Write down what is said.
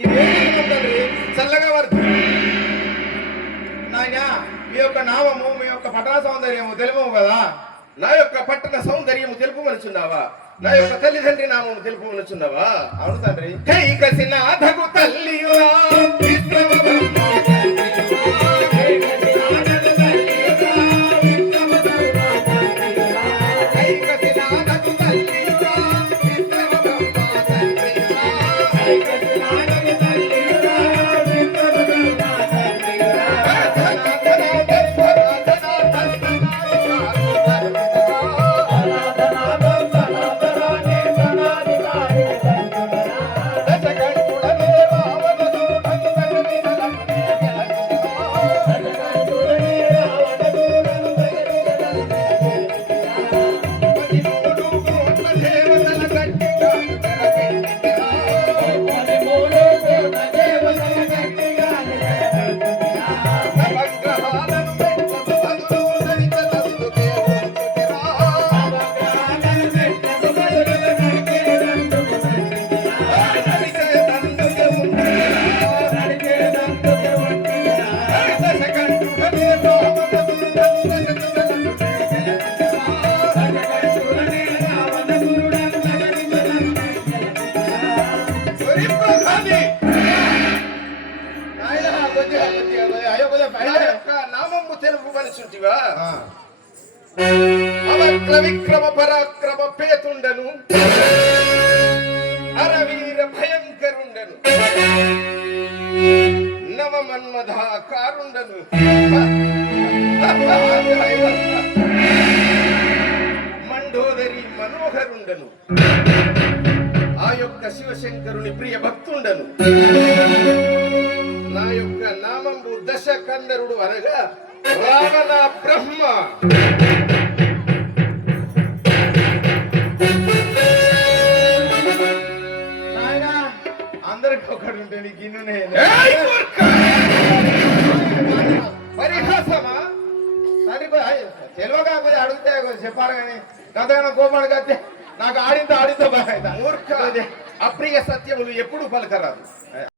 ఇది ఏం నామం తండ్రి చల్లగా వర్ధి నాయనా మీ యొక్క నామము మీ యొక్క పట్టణ సౌందర్యము తెలుపు కదా? నా యొక్క పట్టణ సౌందర్యము తెలుపుమనుచున్నావా నా యొక్క తల్లిదండ్రి నామము తెలుపుమనుచున్నావా అవును తండ్రి. కైకసి నామము తెలుపు మనుషుంటివా ఆ. అవక్ర విక్రమ పరాక్రమ పేతుండను అరవీర భయంకరుండను. నవ మన్మధ కారుండను మండోదరి మనోహరుండను. శివశంకరుని ప్రియ భక్తుండను. నా యొక్క నామంబు దశ కందరుడు అనగా రావణ బ్రహ్మ. నాయనా అందరికి ఉంటే నీకు ఇన్నునే! పరిహాసమా? అడిగితే చెప్పాలి కానీ గతగా కోపాడు కత్తే నాకు ఆడింత ఆడింత బాగా మూర్ఖ! అప్రియ సత్యములు ఎప్పుడు పలకరాదు.